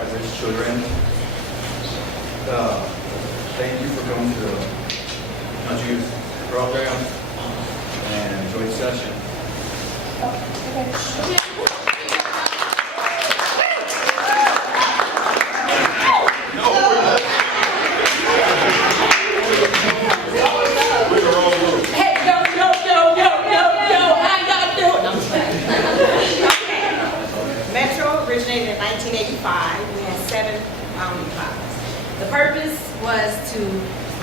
at-risk children. Thank you for coming to the youth program and enjoy the session. Metro originated in 1985. We had 7 founding fathers. The purpose was to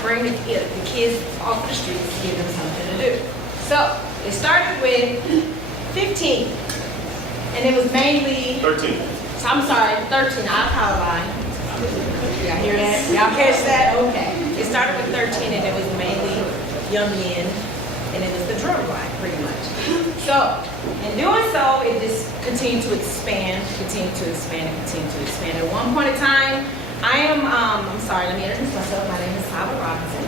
bring the kids off the streets to give them something to do. So it started with 15, and it was mainly 13. So I'm sorry, 13. I apologize. Y'all hear that? Y'all catch that? Okay. It started with 13, and it was mainly young men, and it was the drum line, pretty much. So, in doing so, it just continued to expand, At one point in time, I am, I'm sorry, let me introduce myself. My name is Tyler Robinson,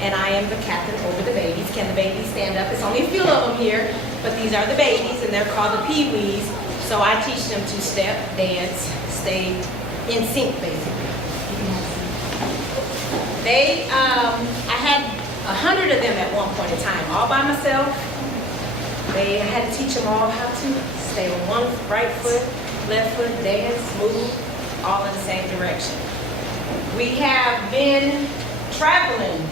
and I am the captain over the babies. Can the babies stand up? It's only a few of them here, but these are the babies, and they're called the Pee-wees. So I teach them to step, dance, stay in sync, basically. They, I had 100 of them at one point in time, all by myself. They had to teach them all how to stay on one right foot, left foot, dance, move, all in the same direction. We have been traveling.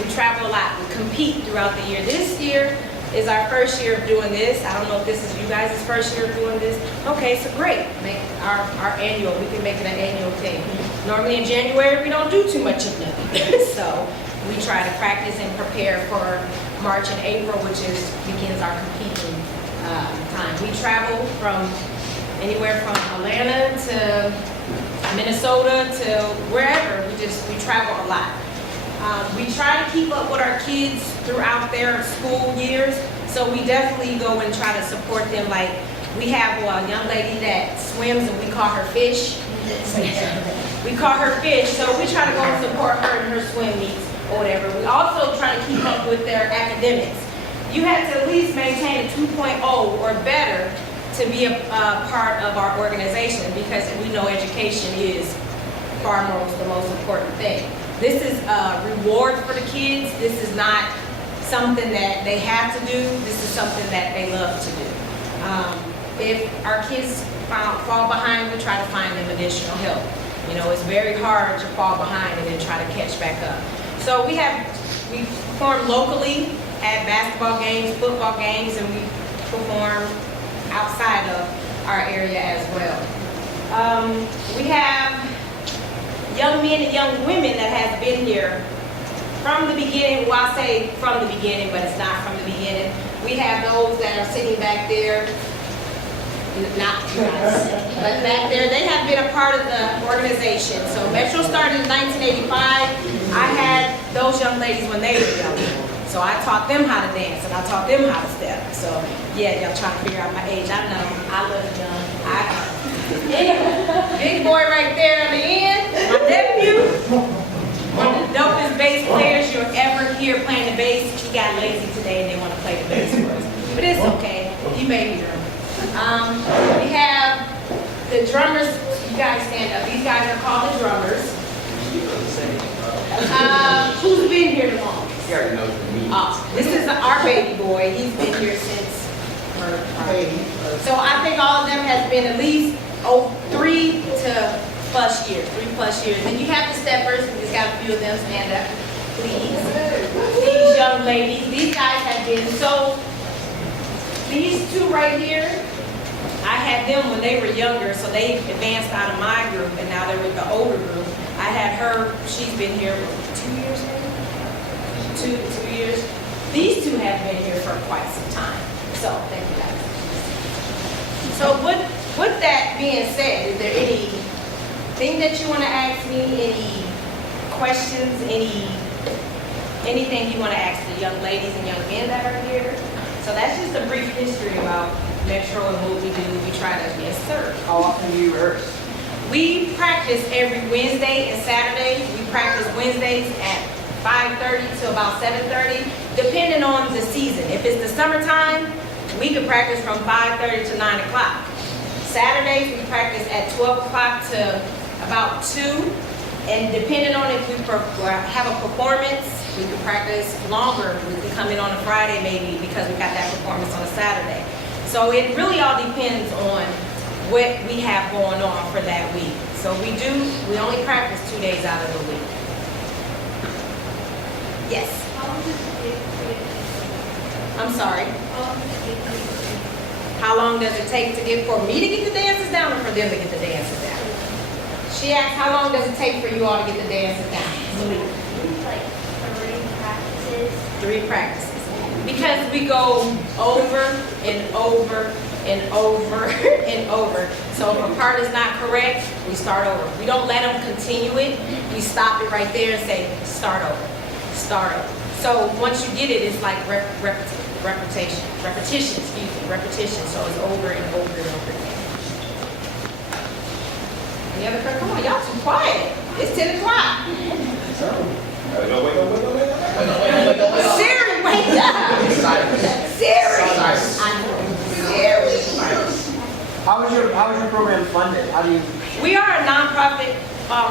We travel a lot. We compete throughout the year. This year is our first year of doing this. I don't know if this is you guys' first year of doing this. Okay, so great. Make our annual. We can make it an annual thing. Normally in January, we don't do too much of nothing. So we try to practice and prepare for March and April, which begins our competing time. We travel from anywhere from Atlanta to Minnesota to wherever. We travel a lot. We try to keep up with our kids throughout their school years, so we definitely go and try to support them. Like, we have a young lady that swims, and we call her Fish. We call her Fish, so we try to go and support her in her swim meets or whatever. We also try to keep up with their academics. You have to at least maintain a 2.0 or better to be a part of our organization, because we know education is the most important thing. This is a reward for the kids. This is not something that they have to do. This is something that they love to do. If our kids fall behind, we try to find them additional help. You know, it's very hard to fall behind and then try to catch back up. So we perform locally at basketball games, football games, and we perform outside of our area as well. We have young men and young women that have been here from the beginning. Well, I say from the beginning, but it's not from the beginning. We have those that are sitting back there, not but back there. They have been a part of the organization. So Metro started in 1985. I had those young ladies when they were young. So I taught them how to dance, and I taught them how to step. So yeah, y'all trying to figure out my age. I know, I look young. Big boy right there on the end, my nephew, one of the dopest bass players you'll ever hear playing the bass. He got lazy today and they want to play the bass for us. But it's okay, you made me drum. We have the drummers. You guys stand up. These guys are called the drummers. Who's been here the longest? He already knows me. This is our baby boy. He's been here since her baby. So I think all of them has been at least 3+ years. Then you have the steppers. We just got a few of them. Stand up, please. These young ladies. These guys have been so. These two right here, I had them when they were younger, so they advanced out of my group, and now they're with the older group. I had her. She's been here 2 years maybe. 2 years. These two have been here for quite some time. So thank you guys. So with that being said, is there anything that you want to ask me? Any questions? Anything you want to ask the young ladies and young men that are here? So that's just a brief history about Metro and what we do. We try to, yes sir. How often do you rehearse? We practice every Wednesday and Saturday. We practice Wednesdays at 5:30 to about 7:30, depending on the season. If it's the summertime, we can practice from 5:30 to 9 o'clock. Saturdays, we practice at 12 o'clock to about 2. And depending on if we have a performance, we can practice longer. We can come in on a Friday maybe because we got that performance on a Saturday. So it really all depends on what we have going on for that week. So we only practice 2 days out of the week. Yes. I'm sorry. How long does it take for me to get the dances down or for them to get the dances down? She asked, how long does it take for you all to get the dances down? Like 3 practices. 3 practices. Because we go over and over and over and over. So if a part is not correct, we start over. We don't let them continue it. We stop it right there and say, start over, start over. So once you get it, it's like repetition. So it's over and over and over again. Any other questions? Come on, y'all too quiet. It's 10 o'clock. Siri, wake up. Siri. How is your program funded? How do you? We are a nonprofit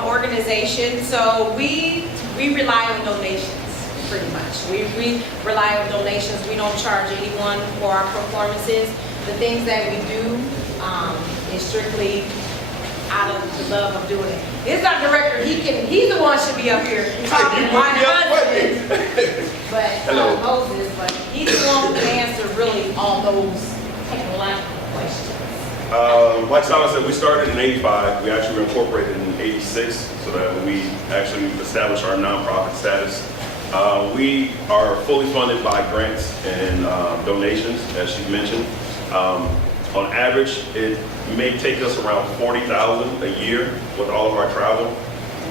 organization, so we rely on donations pretty much. We rely on donations. We don't charge anyone for our performances. The things that we do is strictly out of the love of doing it. This is our director. He's the one should be up here talking. My husband, but Moses, but he's the one who can answer really all those technological questions. Like Simon said, we started in '85. We actually were incorporated in '86, so that we actually established our nonprofit status. We are fully funded by grants and donations, as she mentioned. On average, it may take us around $40,000 a year with all of our travel.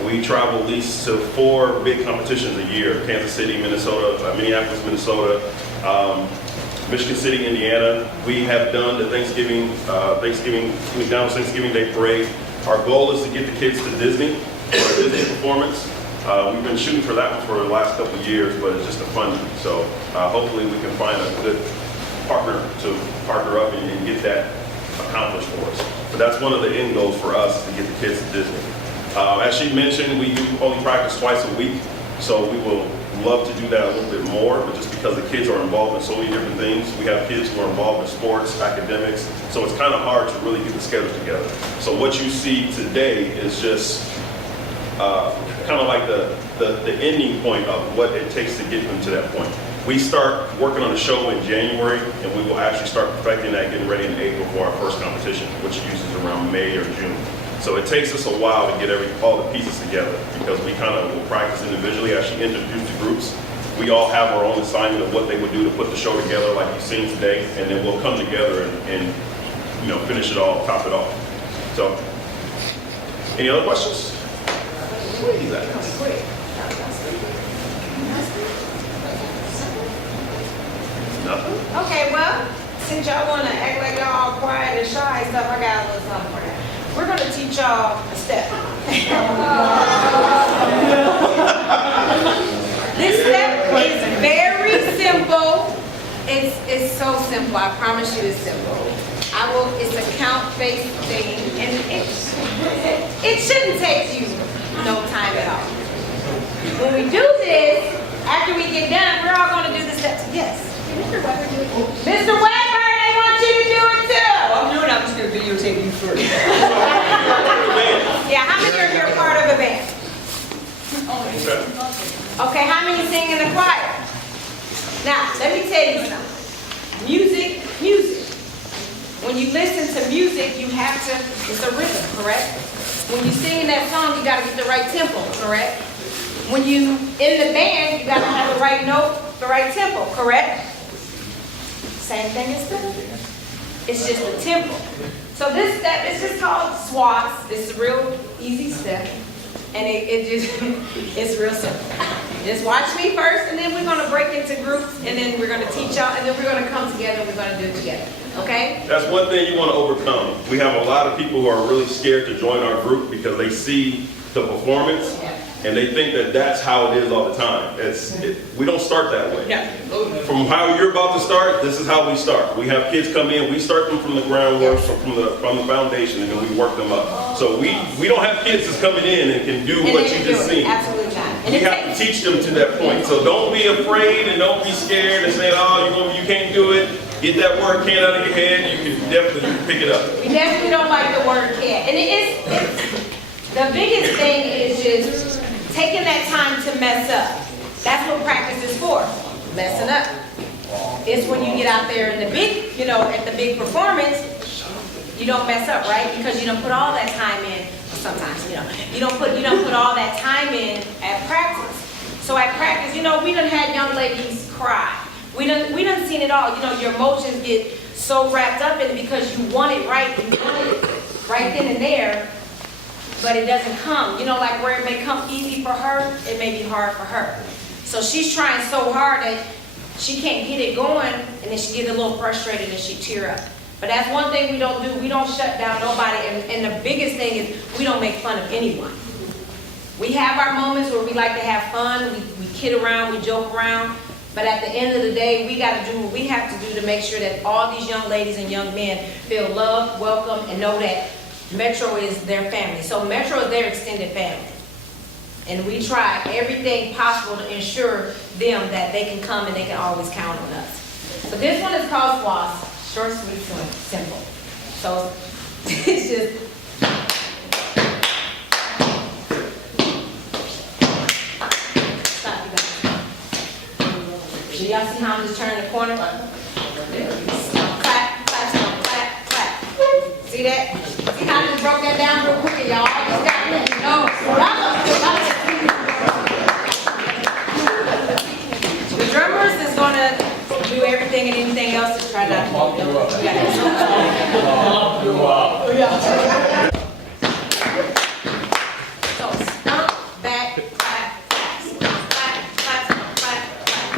We travel at least to 4 big competitions a year: Kansas City, Minnesota, Minneapolis, Minnesota, Michigan City, Indiana. We have done the McDonald's Thanksgiving Day Parade. Our goal is to get the kids to Disney for a Disney performance. We've been shooting for that one for the last couple of years, but it's just a funding. So hopefully we can find a good partner to partner up and get that accomplished for us. But that's one of the end goals for us, to get the kids to Disney. As she mentioned, we do only practice twice a week, so we will love to do that a little bit more, but just because the kids are involved in so many different things. We have kids who are involved in sports, academics, so it's kind of hard to really get the schedule together. So what you see today is just kind of like the ending point of what it takes to get them to that point. We start working on the show in January, and we will actually start perfecting that, getting ready in April for our first competition, which usually is around May or June. So it takes us a while to get all the pieces together, because we kind of will practice individually as she introduced the groups. We all have our own assignment of what they would do to put the show together, like you've seen today, and then we'll come together and finish it all, top it off. So, any other questions? What is that? Nothing? Okay, well, since y'all want to act like y'all all quiet and shy and stuff, I got a little something for you. We're going to teach y'all a step. This step is very simple. It's so simple. I promise you it's simple. It's a count-based thing, and it shouldn't take you no time at all. When we do this, after we get done, we're all going to do the steps. Yes. Mr. Weber, do it. Mr. Weber, they want you to do it too. I'm doing it. I'm just going to videotape you first. Yeah, how many are here part of a band? Okay, how many sing in the choir? Now, let me tell you something. Music. When you listen to music, you have to, it's a rhythm, correct? When you sing that song, you got to get the right tempo, correct? When you in the band, you got to have the right note, the right tempo, correct? Same thing as this. It's just the tempo. So this step is just called swaths. It's a real easy step. And it's real simple. Just watch me first, and then we're going to break into groups, and then we're going to teach y'all, and then we're going to come together, and we're going to do it together. Okay? That's one thing you want to overcome. We have a lot of people who are really scared to join our group because they see the performance, And they think that that's how it is all the time. We don't start that way. From how you're about to start, this is how we start. We have kids come in, we start them from the groundwork, from the foundation, and then we work them up. So we don't have kids that's coming in and can do what you just seen. Absolutely not. We have to teach them to that point. So don't be afraid and don't be scared and say, oh, you can't do it. Get that word "can" out of your head. You can definitely pick it up. We definitely don't like the word "can." And the biggest thing is just taking that time to mess up. That's what practice is for, messing up. It's when you get out there in the big, at the big performance, you don't mess up, right? Because you don't put all that time in. Sometimes, you don't put all that time in at practice. So at practice, we done had young ladies cry. We done seen it all. Your emotions get so wrapped up in it because you want it right, you want it right then and there, but it doesn't come. Like where it may come easy for her, it may be hard for her. So she's trying so hard that she can't get it going, and then she gets a little frustrated and she tear up. But that's one thing we don't do. We don't shut down nobody, and the biggest thing is we don't make fun of anyone. We have our moments where we like to have fun, we kid around, we joke around, but at the end of the day, we got to do what we have to do to make sure that all these young ladies and young men feel loved, welcome, and know that Metro is their family. So Metro is their extended family. And we try everything possible to ensure them that they can come and they can always count on us. So this one is called Squash. Short, sweet, simple. So it's just. Stop, you guys. Do y'all see how I'm just turning the corner? Clap, clap, clap, clap, clap. See that? See how I just broke that down real quick and y'all just got to let me know. The drummers is going to do everything and anything else to try not to walk you up. So stomp, back, clap, clap, stomp, clap, clap, stomp, clap, clap.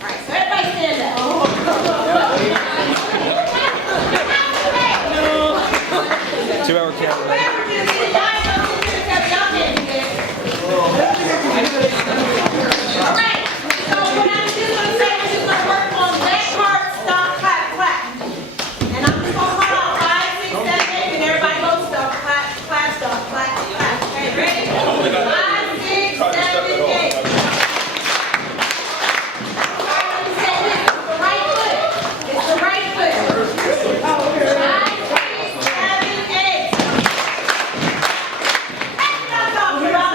All right, so everybody stand up. 2 hour count. All right, so what I'm just going to say, we're just going to work on that part, stomp, clap, clap. And I'm just going to call out 5, 6, 7, 8, and everybody goes stomp, clap, clap, stomp, clap, clap. Okay, ready? 5, 6, 7, 8. It's the right foot. It's the right foot. 5, 6, 7, 8. That's what I'm talking about.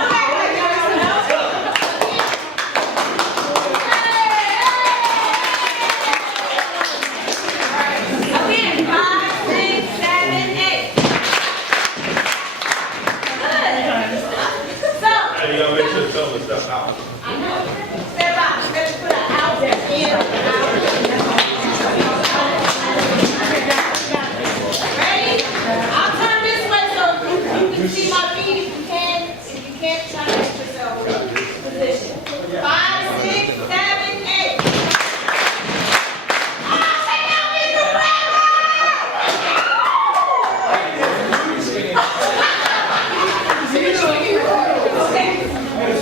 Again, 5, 6, 7, 8. Good. So, And you gotta make sure to tell them stuff out. I know. Step out. Let's put an out there. In, out. Ready? I'll turn this way so you can see my feet if you can. If you can't, try to get yourself in position. 5, 6, 7, 8.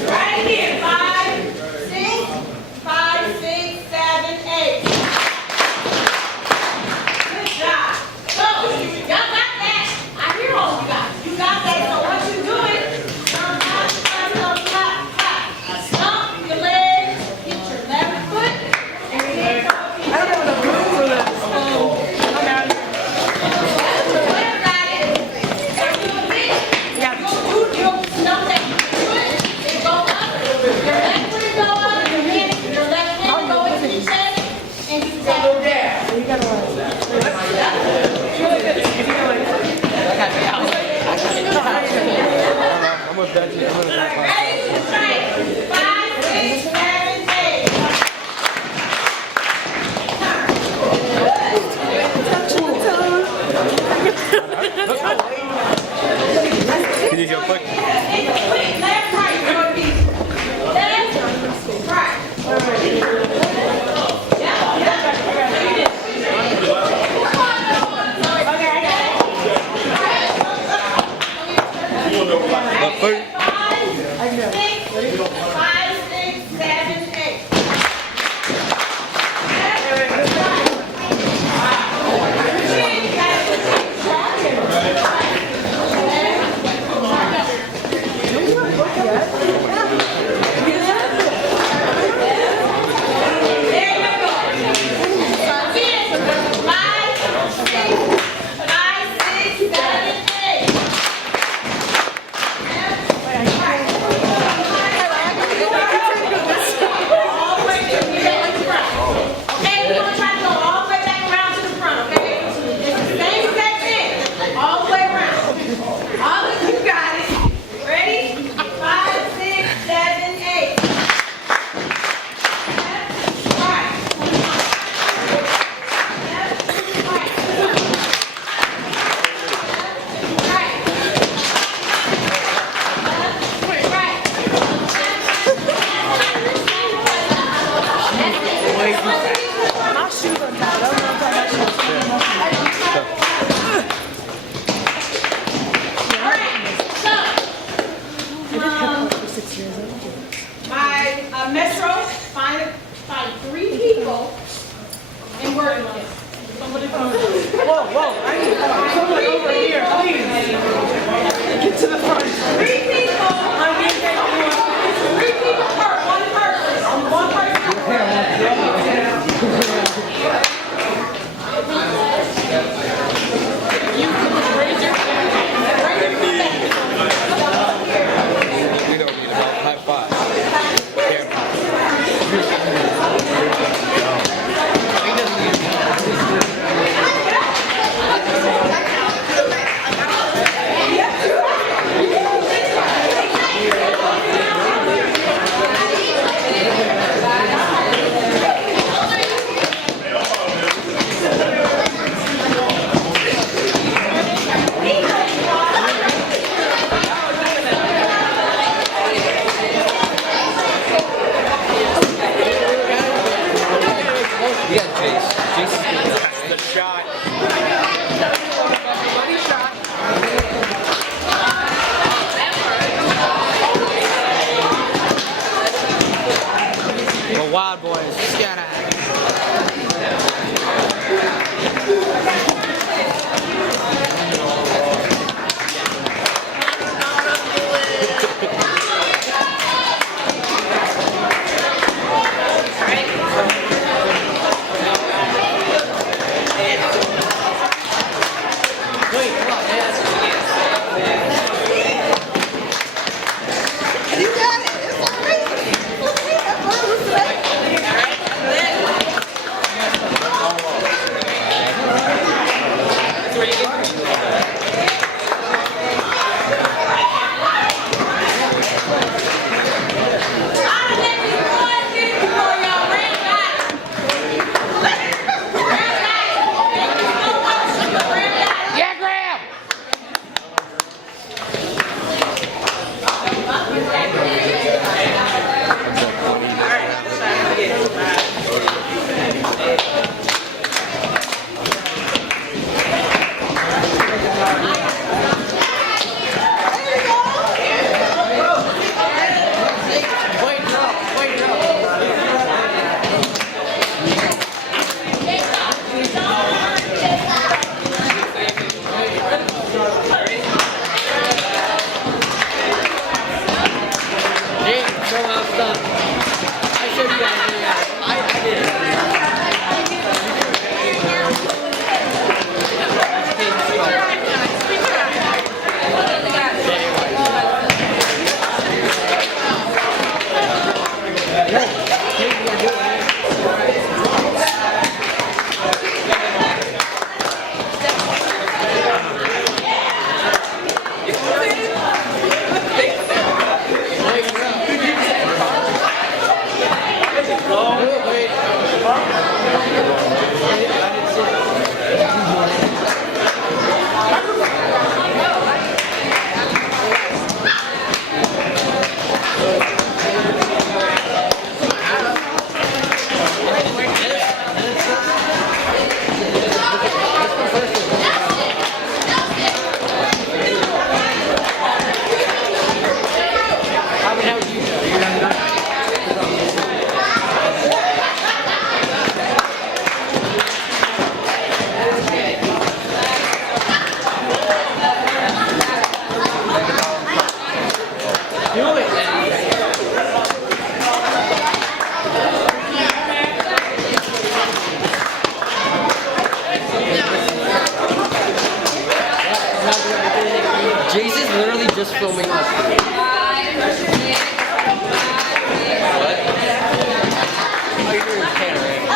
Right here, 5, 6, 5, 6, 7, 8. Good job. So, y'all got that. I hear all you guys. You got that. So what you doing? Stomp, clap, clap, clap, clap. Stomp your legs. Hit your left foot. And then I don't know what I'm doing for that. Whatever that is. If you hit, you'll stomp that foot. It go up. Your left foot go up. Your left hand go into the chest. And you tap it down. I'm with Benji. Ready? Straight. 5, 6, 7, 8. Can you go quick? It's quick. Left, right. It's gonna be left, right. Yeah, yeah. You don't know what Left foot. 5, to the front. 3 people. I'm getting ready to do it. 3 people per 1 person. Only 1 We don't need about high five. We got Jace. Jace is good. That's the shot. Money shot. Go Wild Boys. Scat Jace is literally just filming us. What? Oh, you're doing camera, right?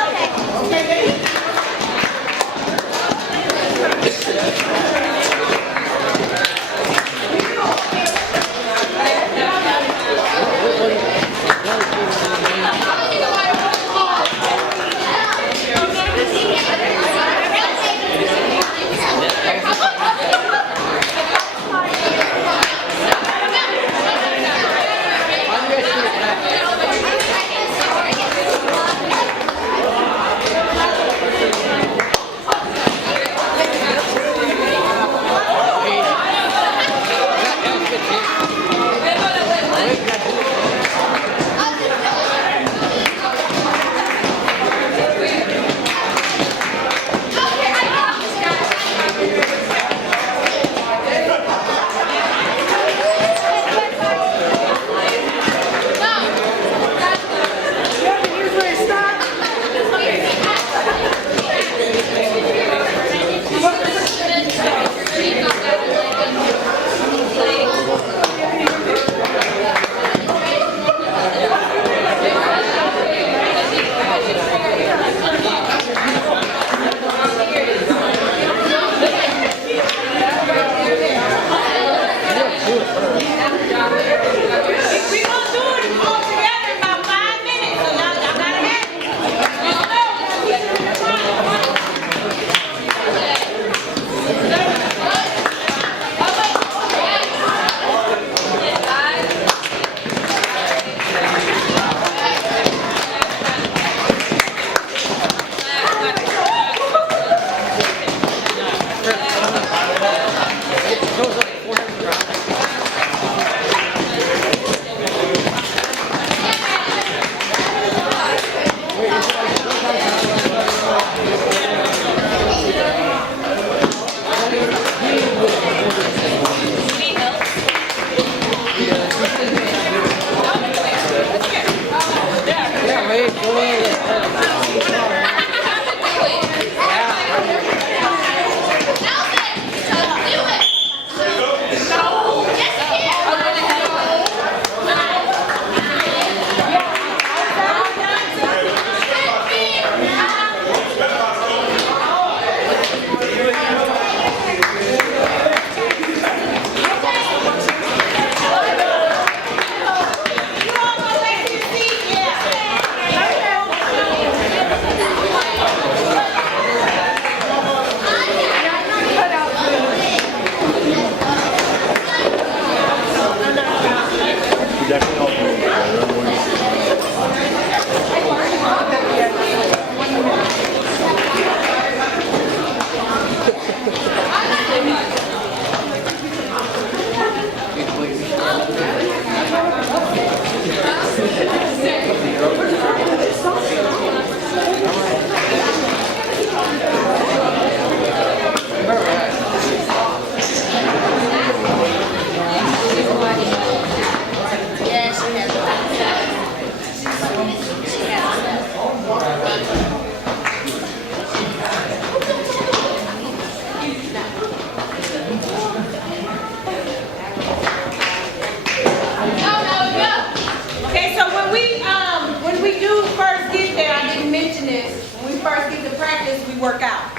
first get to practice, we work out.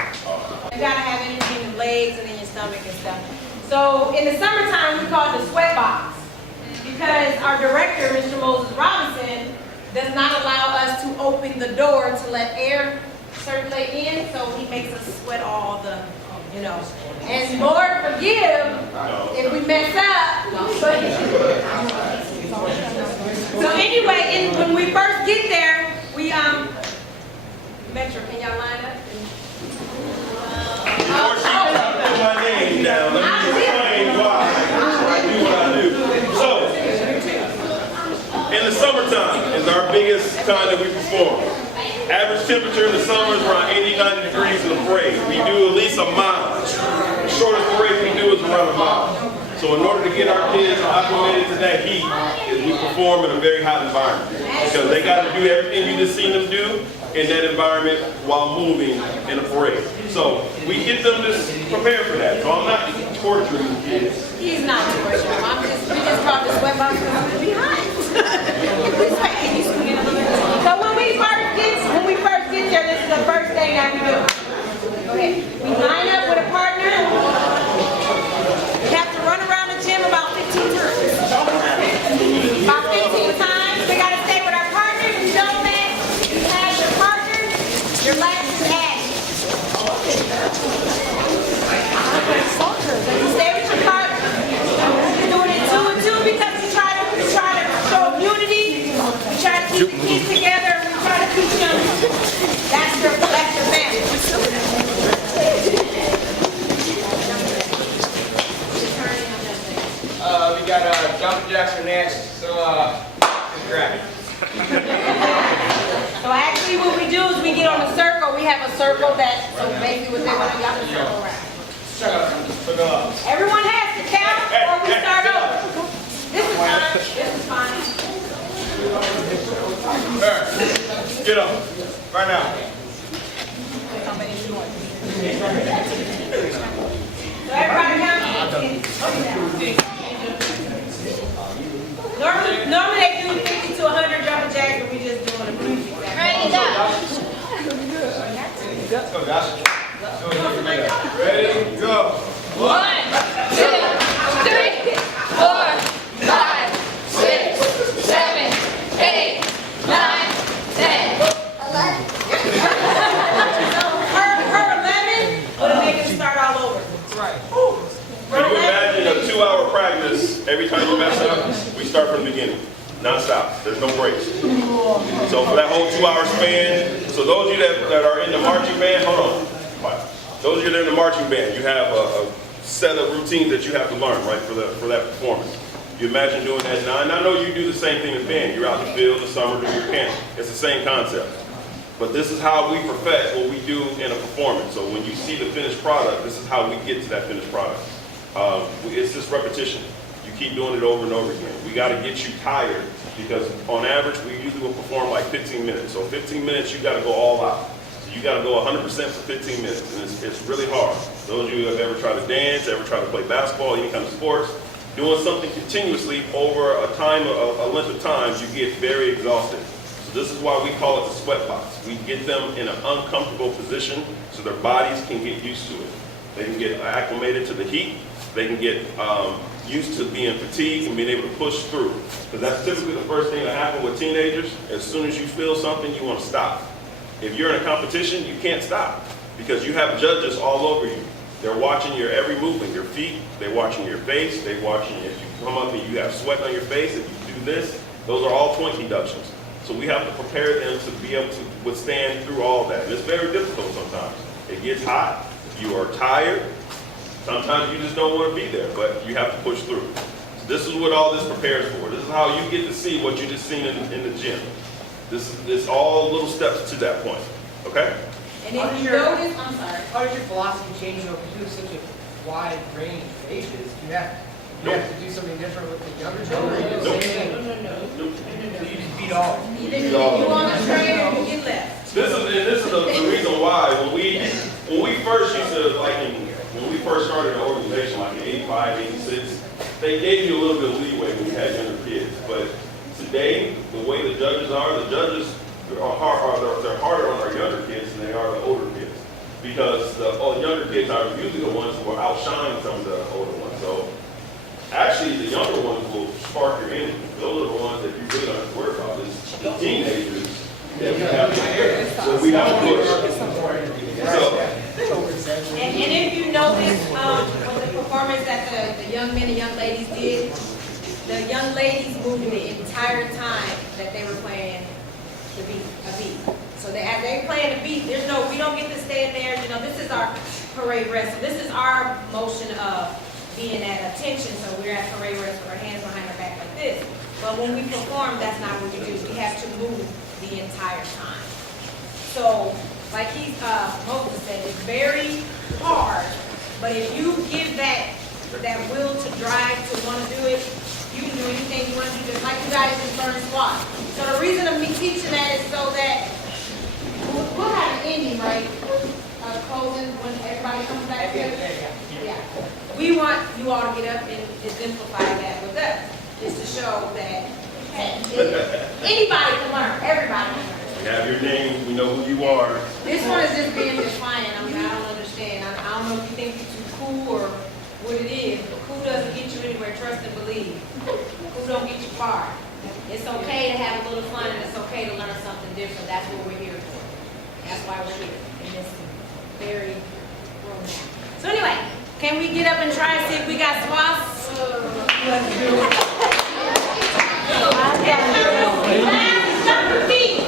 You gotta have energy in the legs and in your stomach and stuff. So in the summertime, we call it the sweat box because our director, Mr. Moses Robinson, does not allow us to open the door to let air circulate in, so he makes us sweat all the, you know. And Lord forgive if we mess up. So anyway, when we first get there, we Metro, can y'all line up? Before she put my name down, let me explain why I do what I do. So, in the summertime is our biggest time that we perform. Average temperature in the summer is around 80, 90 degrees in the parade. We do at least a mile. The shortest parade we do is around a mile. So in order to get our kids acclimated to that heat, is we perform in a very hot environment. Because they got to do everything you just seen them do in that environment while moving in a parade. So we get them just prepared for that. So I'm not torturing the kids. He's not torturing them. We just brought the sweat box because I'm going to be hot. So when we first get there, this is the first thing that we do. Go ahead. We line up with a partner. We have to run around the gym about 15 times. About 15 times. We got to stay with our partner. If you don't say you have your partner, your legs is ass. You stay with your partner. We're doing it 2 and 2 because we try to show unity. We try to keep the kids together. We try to teach them. That's your family. We got jumping jacks for next, so grab it. So actually what we do is we get on a circle. We have a circle that, so basically what they want to y'all to circle around. Everyone has to count or we start over. This is fine. This is fine. Get up. Right now. So everybody count. Normally they do 50 to 100 jumping jacks, but we just doing a music. Ready, go. Let's go, guys. Ready, go. 1, 2, 3, 4, 5, 6, 7, 8, 9, 10. 11. Her 11 would have made him start all over. Right. Can you imagine a 2-hour practice, every time you mess up, we start from the beginning, non-stop, there's no breaks. So for that whole 2-hour span, so those of you that are in the marching band, hold on. Those of you that are in the marching band, you have a set of routines that you have to learn, right, for that performance. You imagine doing that now, and I know you do the same thing in band. You're out in the field in the summer doing your camp. It's the same concept. But this is how we perfect what we do in a performance. So when you see the finished product, this is how we get to that finished product. It's just repetition. You keep doing it over and over again. We got to get you tired because on average, we usually will perform like 15 minutes. So 15 minutes, you got to go all out. So you got to go 100% for 15 minutes. And it's really hard. Those of you who have ever tried to dance, ever tried to play basketball, any kind of sports, doing something continuously over a length of time, you get very exhausted. So this is why we call it the sweat box. We get them in an uncomfortable position so their bodies can get used to it. They can get acclimated to the heat. They can get used to being fatigued and being able to push through. Because that's typically the first thing that happens with teenagers. As soon as you feel something, you want to stop. If you're in a competition, you can't stop because you have judges all over you. They're watching your every movement, your feet, they're watching your face, they're watching if you come up and you have sweat on your face, if you do this, those are all point deductions. So we have to prepare them to be able to withstand through all that. And it's very difficult sometimes. It gets hot, you are tired, sometimes you just don't want to be there, but you have to push through. So this is what all this prepares for. This is how you get to see what you just seen in the gym. This is all little steps to that point, okay? And if you notice, I'm sorry. How does your philosophy change though? If you do such a wide range of ages, you have to do something different with the younger children? Or you do the same thing? No. So you just beat all. Either you on the train or you get left. This is the reason why when we first used to when we first started the organization like in 85, 86, they gave you a little bit of leeway when you had younger kids. But today, the way the judges are, the judges they're harder on our younger kids than they are the older kids. Because the younger kids are usually the ones who will outshine some of the older ones. So actually, the younger ones will spark your energy. Those are the ones that you really don't have to worry about. It's the teenagers that we have to push. And if you notice, with the performance that the young men and young ladies did, the young ladies moved the entire time that they were playing a beat. So as they playing the beat, we don't get to stand there, this is our parade rest. So this is our motion of being at attention. So we're at parade rest with our hands behind our back like this. But when we perform, that's not what we do. We have to move the entire time. So like Moses said, it's very hard, but if you give that will to drive to want to do it, you can do anything you want to do, just like you guys just learned squat. So the reason of me teaching that is so that we'll have an ending, right? Closing when everybody comes back together. Yeah. We want you all to get up and exemplify that with us, just to show that anybody can learn, everybody can learn. We have your names, we know who you are. This one is just being defiant. I mean, I don't understand. I don't know if you think it's too cool or what it is, but cool doesn't get you anywhere. Trust and believe. Cool don't get you far. It's okay to have a little fun and it's okay to learn something different. That's what we're here for. That's why we're here in this very room now. So anyway, can we get up and try and see if we got swaths? Let's do it. Stop your feet.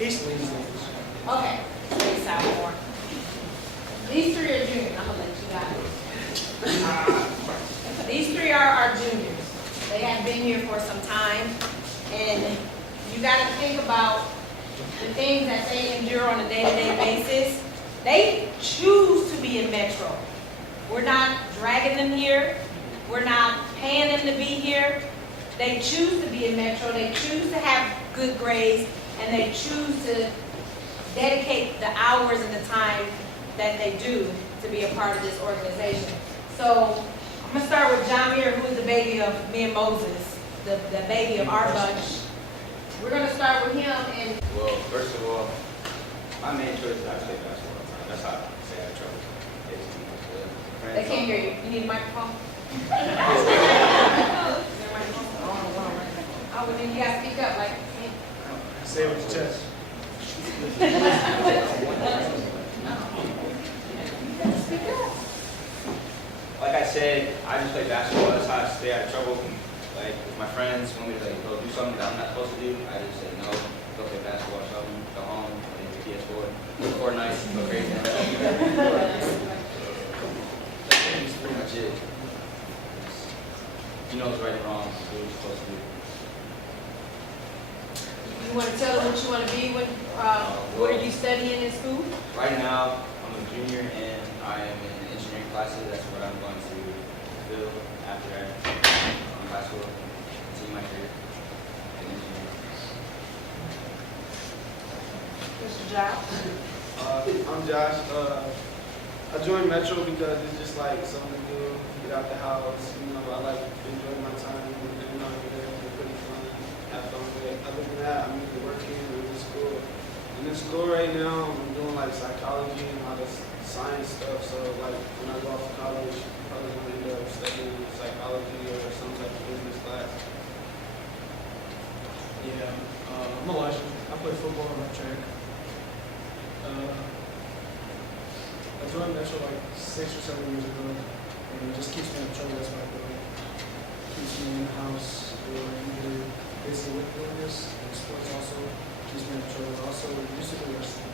He's leaves. Okay, space out more. These three are juniors. I'm gonna let you guys. These three are our juniors. They have been here for some time, and you gotta think about the things that they endure on a day-to-day basis. They choose to be in Metro. We're not dragging them here. We're not paying them to be here. They choose to be in Metro. They choose to have good grades, and they choose to dedicate the hours and the time that they do to be a part of this organization. So I'm gonna start with Jamir, who is the baby of me and Moses, the baby of our bunch. We're gonna start with him, and Well, first of all, my main choice is I play basketball. That's how I stay out of trouble. they can't hear you. You need a microphone? Oh, well, then you gotta speak up, like, Say it with your chest. speak up. Like I said, I just play basketball. That's how I stay out of trouble. Like, if my friends want me to like, go do something that I'm not supposed to do, I just say no, go play basketball, something, go home, play the PS4, play Fortnite, go crazy. That's pretty much it. You know what's right and wrong, do what you're supposed to do. You wanna tell them what you wanna be when, what are you studying in school? Right now, I'm a junior and I am in engineering classes. That's what I'm going to do after high school, continue my career in engineering. Mr. Giles? I'm Josh. I joined Metro because it's just like something new, get out the house. You know, I like enjoying my time. You know, it's pretty fun, have fun with it. Other than that, I'm either working or in school. And in school right now, I'm doing like psychology and all this science stuff. So like when I go off to college, I'm probably going to end up studying psychology or some type of business class. Yeah, I'm Elijah. I play football and track. I joined Metro like 6 or 7 years ago, and it just keeps me in trouble. That's my goal. Keeps me in the house, or either busy with doing this, and sports also keeps me in trouble. Also, used to do wrestling.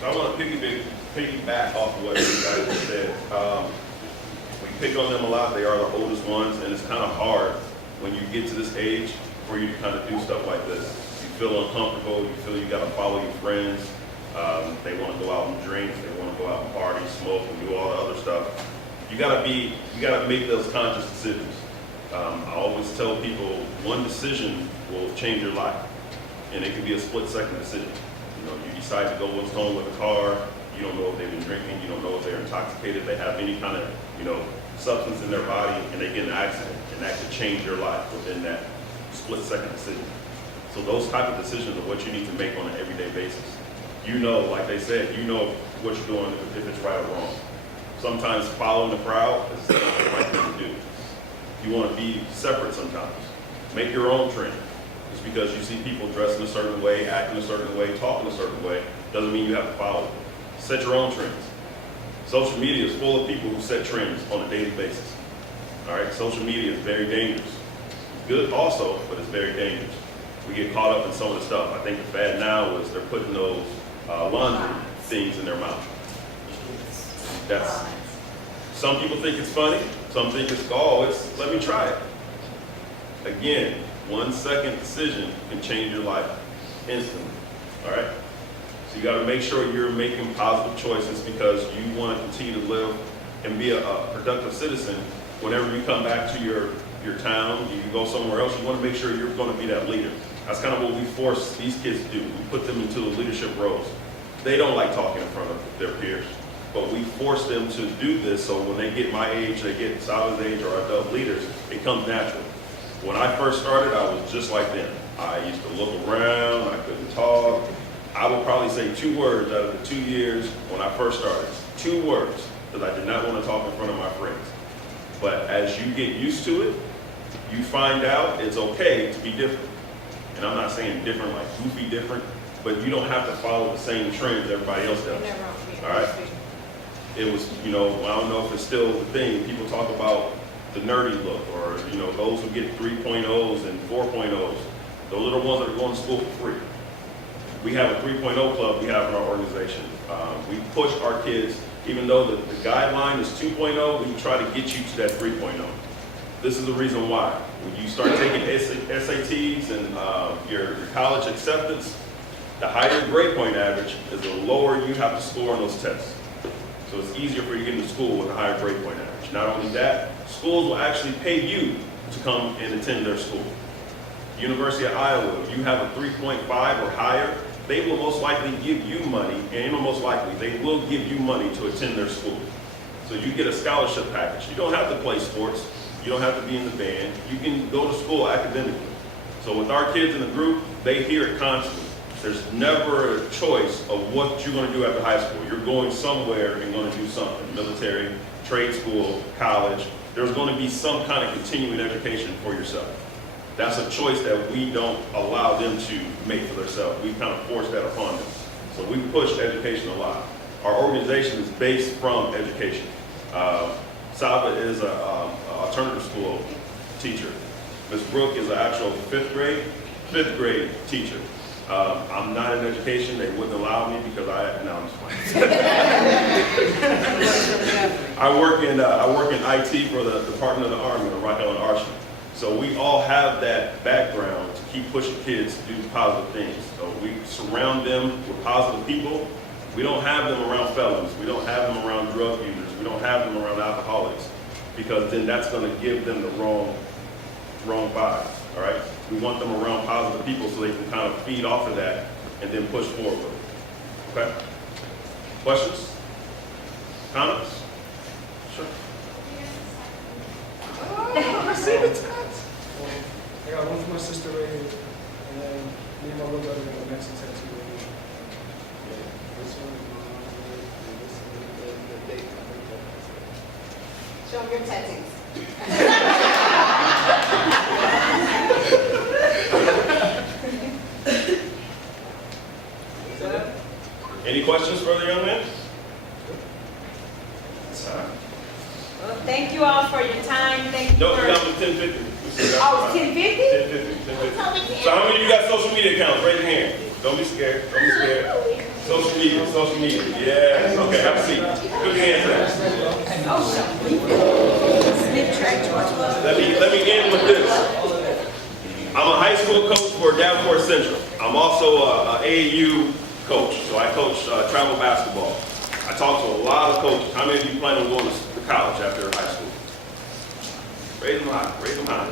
So I want to piggyback off of what you guys just said. We pick on them a lot. They are the oldest ones, and it's kind of hard when you get to this age for you to kind of do stuff like this. You feel uncomfortable. You feel you got to follow your friends. They want to go out and drink. They want to go out and party, smoke, and do all the other stuff. You got to make those conscious decisions. I always tell people one decision will change your life, and it can be a split-second decision. You know, you decide to go what's home with a car. You don't know if they've been drinking. You don't know if they're intoxicated. They have any kind of, substance in their body, and they get in an accident, and that could change your life within that split-second decision. So those type of decisions are what you need to make on an everyday basis. You know, like they said, you know what you're doing, if it's right or wrong. Sometimes following the crowd is not the right thing to do. You want to be separate sometimes. Make your own trend. Just because you see people dressing a certain way, acting a certain way, talking a certain way, doesn't mean you have to follow it. Set your own trends. Social media is full of people who set trends on a daily basis. All right, social media is very dangerous. It's good also, but it's very dangerous. We get caught up in some of the stuff. I think the fad now is they're putting those laundry things in their mouth. Some people think it's funny. Some think it's, let me try it. Again, 1 second decision can change your life instantly. All right. So you got to make sure you're making positive choices because you want to continue to live and be a productive citizen. Whenever you come back to your town, you go somewhere else, you want to make sure you're going to be that leader. That's kind of what we force these kids to do. We put them into the leadership roles. They don't like talking in front of their peers, but we force them to do this so when they get my age, they get Sal's age or adult leaders, it comes natural. When I first started, I was just like them. I used to look around, I couldn't talk. I would probably say 2 words out of the 2 years when I first started. 2 words, because I did not want to talk in front of my friends. But as you get used to it, you find out it's okay to be different. And I'm not saying different like goofy different, but you don't have to follow the same trends everybody else does. All right? It was, I don't know if it's still the thing. People talk about the nerdy look, or those who get 3.0s and 4.0s. Those are the ones that are going to school for free. We have a 3.0 club we have in our organization. We push our kids, even though the guideline is 2.0, we try to get you to that 3.0. This is the reason why. When you start taking SATs and your college acceptance, the higher your grade point average is the lower you have to score on those tests. So it's easier for you to get into school with a higher grade point average. Not only that, schools will actually pay you to come and attend their school. University of Iowa, if you have a 3.5 or higher, they will most likely give you money, and most likely they will give you money to attend their school. So you get a scholarship package. You don't have to play sports. You don't have to be in the band. You can go to school academically. So with our kids in the group, they hear it constantly. There's never a choice of what you're going to do after high school. You're going somewhere and going to do something. Military, trade school, college. There's going to be some kind of continuing education for yourself. That's a choice that we don't allow them to make for themselves. We kind of force that upon them. So we push education a lot. Our organization is based from education. Saba is an alternative school teacher. Ms. Brooke is an actual fifth grade teacher. I'm not in education. They wouldn't allow me because I'm just playing. I work in IT for the Department of the Army, the Rifle and Archery. So we all have that background to keep pushing kids to do positive things. So we surround them with positive people. We don't have them around felons. We don't have them around drug users. We don't have them around alcoholics, because then that's going to give them the wrong vibe. All right. We want them around positive people so they can kind of feed off of that and then push forward with it. Okay? Questions? Comments? Sure. I see the tats. I got one for my sister right here, and then me and my little brother got a matching tattoo right here. This one is mine, and this is the date. Show them your tattoos. Any questions for the young man? Well, thank you all for your time. Thank you No, for... we got 1050. Oh, it's 10:50? 1050. So how many of you got social media accounts? Raise your hand. Don't be scared. Don't be scared. Social media. Yes. Okay, have a seat. Put your hands down. Let me end with this. I'm a high school coach for Drumcore Central. I'm also an AAU coach, so I coach travel basketball. I talk to a lot of coaches. How many of you plan on going to college after high school? Raise them high. Raise them high.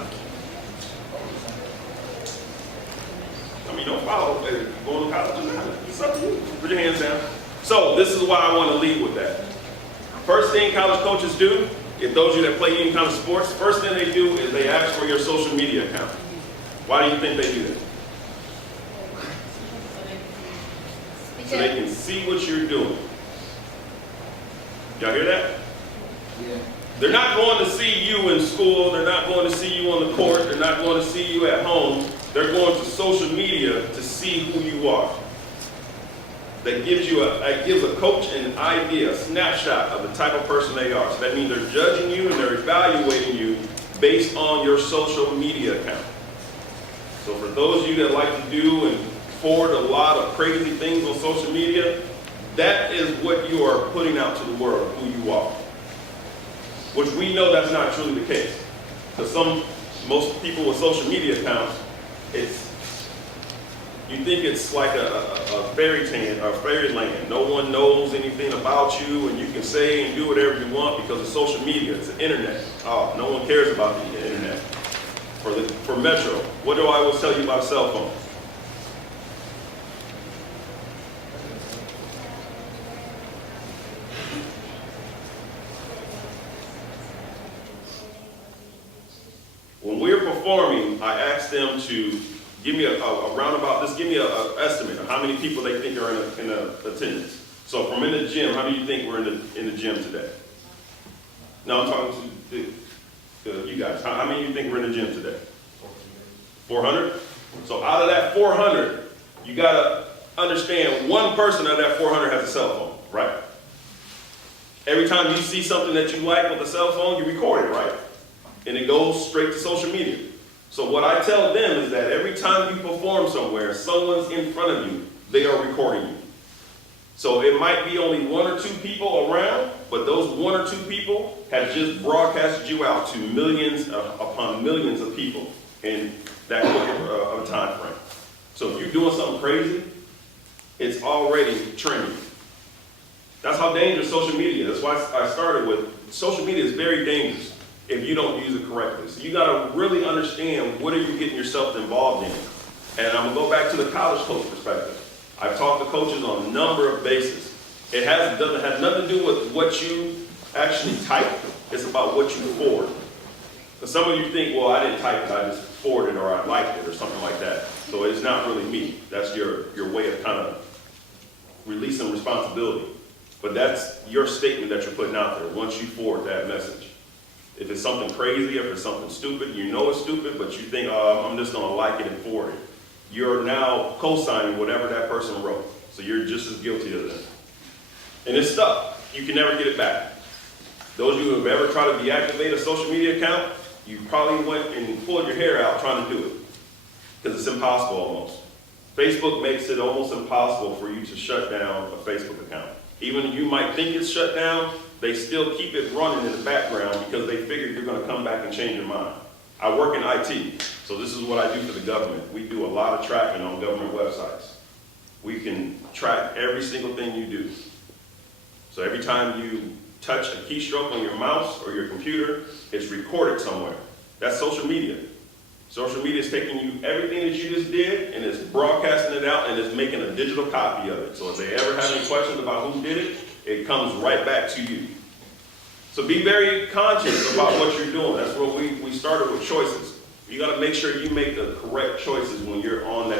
I mean, don't follow going to college or not. It's up to you. Put your hands down. So this is why I want to lead with that. First thing college coaches do, if those of you that play any kind of sports, first thing they do is they ask for your social media account. Why do you think they do that? So they can see what you're doing. Y'all hear that? Yeah. They're not going to see you in school. They're not going to see you on the court. They're not going to see you at home. They're going to social media to see who you are. That gives a coach an idea, a snapshot of the type of person they are. So that means they're judging you and they're evaluating you based on your social media account. So for those of you that like to do and forward a lot of crazy things on social media, that is what you are putting out to the world, who you are. Which we know that's not truly the case. Because most people with social media accounts, you think it's like a fairy tale, or fairy land. No one knows anything about you, and you can say and do whatever you want because of social media. It's the internet. Oh, no one cares about the internet. For Metro, what do I always tell you about cell phones? When we're performing, I ask them to give me a roundabout, just give me an estimate of how many people they think are in attendance. So from in the gym, how many of you think we're in the gym today? No, I'm talking to you guys. How many of you think we're in the gym today? 400? So out of that 400, you got to understand one person out of that 400 has a cell phone, right? Every time you see something that you like with a cell phone, you record it, right? and it goes straight to social media. So what I tell them is that every time you perform somewhere, someone's in front of you, they are recording you. So it might be only 1 or 2 people around, but those 1 or 2 people have just broadcasted you out to millions upon millions of people in that quick of a time frame. So if you're doing something crazy, it's already trending. That's how dangerous social media is. That's why I started with social media is very dangerous if you don't use it correctly. So you got to really understand what are you getting yourself involved in. And I'm going to go back to the college coach perspective. I've talked to coaches on a number of bases. It doesn't have nothing to do with what you actually type. It's about what you forward. Because some of you think, well, I didn't type it, I just forwarded or I liked it or something like that. So it's not really me. That's your way of kind of releasing responsibility. But that's your statement that you're putting out there once you forward that message. If it's something crazy, if it's something stupid, you know it's stupid, but you think, oh, I'm just going to like it and forward it. You're now co-signing whatever that person wrote. So you're just as guilty as them. And it's stuck. You can never get it back. Those of you who have ever tried to deactivate a social media account, you probably went and pulled your hair out trying to do it. Because it's impossible almost. Facebook makes it almost impossible for you to shut down a Facebook account. Even if you might think it's shut down, they still keep it running in the background because they figure you're going to come back and change your mind. I work in IT, so this is what I do for the government. We do a lot of tracking on government websites. We can track every single thing you do. So every time you touch a keystroke on your mouse or your computer, it's recorded somewhere. That's social media. Social media is taking you everything that you just did and it's broadcasting it out and it's making a digital copy of it. So if they ever have any questions about who did it, it comes right back to you. So be very conscious about what you're doing. That's what we started with choices. You got to make sure you make the correct choices when you're on that